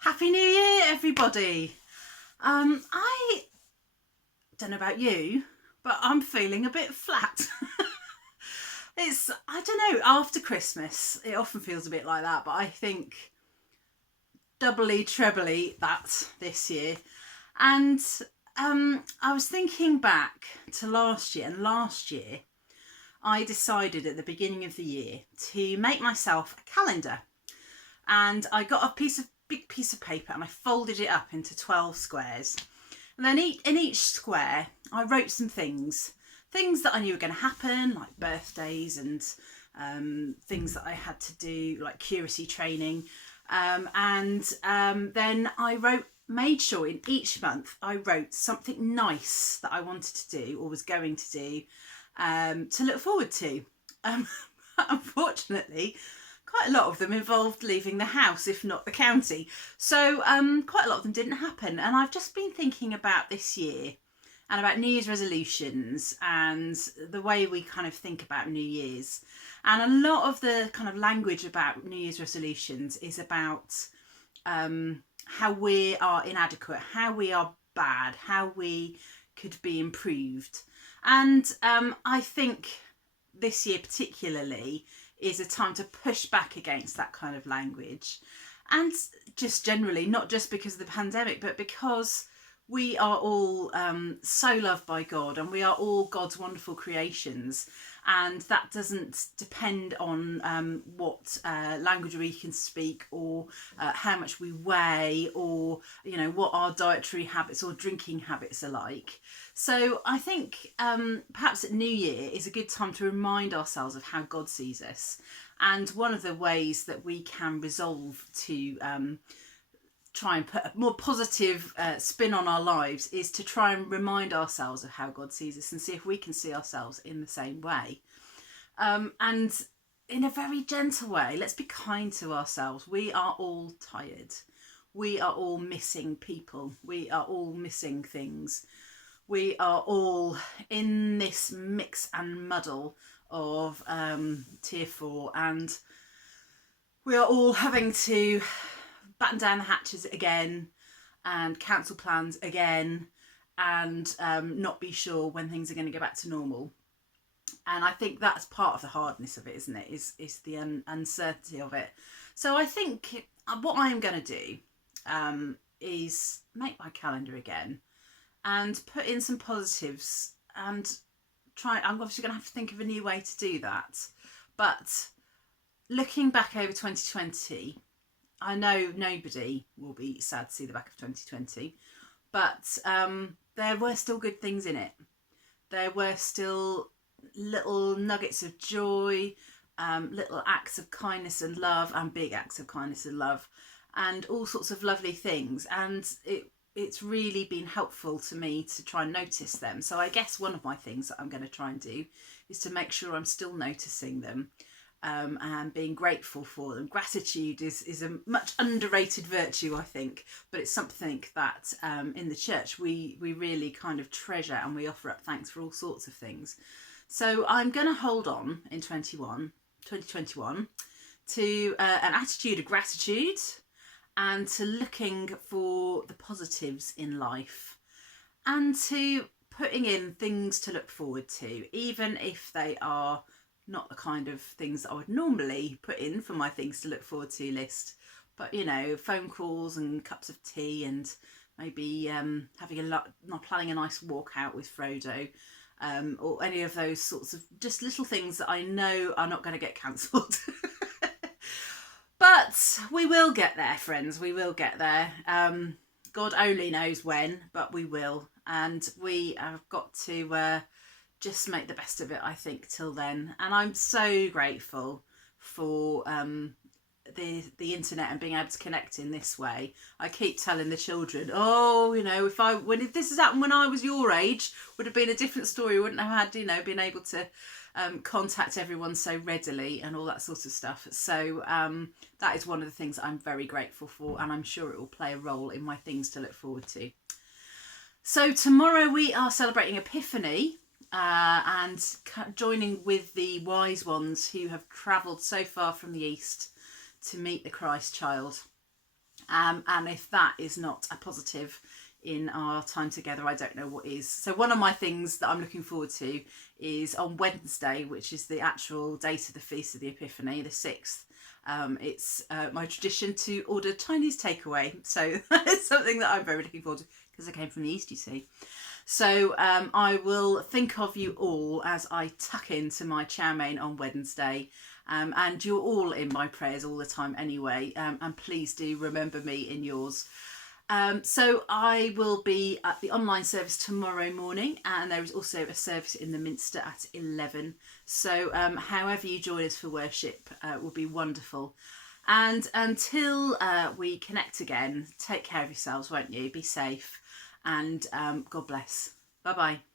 Happy New Year, everybody. I don't know about you, but I'm feeling a bit flat. I don't know, after Christmas, it often feels a bit like that, but I think doubly, trebly that this year. And I was thinking back to last year, and last year I decided at the beginning of the year to make myself a calendar. And I got a big piece of paper and I folded it up into 12 squares. And then in each square, I wrote some things that I knew were going to happen, like birthdays and things that I had to do, like curacy training. Then made sure in each month I wrote something nice that I wanted to do or was going to do to look forward to. Unfortunately, quite a lot of them involved leaving the house, if not the county. So quite a lot of them didn't happen. And I've just been thinking about this year and about New Year's resolutions and the way we kind of think about New Year's. And a lot of the kind of language about New Year's resolutions is about how we are inadequate, how we are bad, how we could be improved. And I think this year particularly is a time to push back against that kind of language. And just generally, not just because of the pandemic, but because we are all so loved by God and we are all God's wonderful creations. And that doesn't depend on what language we can speak or how much we weigh or, you know, what our dietary habits or drinking habits are like. So I think perhaps at New Year is a good time to remind ourselves of how God sees us. And one of the ways that we can resolve to try and put a more positive spin on our lives is to try and remind ourselves of how God sees us and see if we can see ourselves in the same way. And in a very gentle way, let's be kind to ourselves. We are all tired. We are all missing people. We are all missing things. We are all in this mix and muddle of tier 4, and we are all having to batten down the hatches again and cancel plans again and not be sure when things are going to go back to normal. And I think that's part of the hardness of it, isn't it? Is the uncertainty of it. So I think what I'm going to do is make my calendar again and put in some positives and I'm obviously going to have to think of a new way to do that. But looking back over 2020, I know nobody will be sad to see the back of 2020, but there were still good things in it. There were still little nuggets of joy, little acts of kindness and love, and big acts of kindness and love, and all sorts of lovely things. And it's really been helpful to me to try and notice them. So I guess one of my things that I'm going to try and do is to make sure I'm still noticing them. And being grateful for them. Gratitude is a much underrated virtue, I think, but it's something that in the church we really kind of treasure, and we offer up thanks for all sorts of things. So I'm going to hold on in 2021 to an attitude of gratitude and to looking for the positives in life and to putting in things to look forward to, even if they are not the kind of things that I would normally put in for my things to look forward to list, but you know, phone calls and cups of tea and maybe planning a nice walk out with Frodo, or any of those sorts of just little things that I know are not going to get cancelled. But we will get there, friends. We will get there. God only knows when, but we will, and we have got to just make the best of it, I think, till then. And I'm so grateful for the internet and being able to connect in this way. I keep telling the children, oh, you know, if this has happened when I was your age, would have been a different story. Wouldn't have had, you know, been able to contact everyone so readily and all that sort of stuff. So that is one of the things I'm very grateful for, and I'm sure it will play a role in my things to look forward to. So tomorrow we are celebrating Epiphany, and joining with the wise ones who have travelled so far from the east to meet the Christ child. And if that is not a positive in our time together, I don't know what is. So one of my things that I'm looking forward to is on Wednesday, which is the actual date of the Feast of the Epiphany, the 6th. It's my tradition to order Chinese takeaway. So it's something that I'm very looking forward to because I came from the East, you see. So I will think of you all as I tuck into my chow mein on Wednesday. And you're all in my prayers all the time anyway. And please do remember me in yours. So I will be at the online service tomorrow morning, and there is also a service in the Minster at 11. So however you join us for worship will be wonderful. And until we connect again, take care of yourselves, won't you? Be safe, and God bless. Bye bye.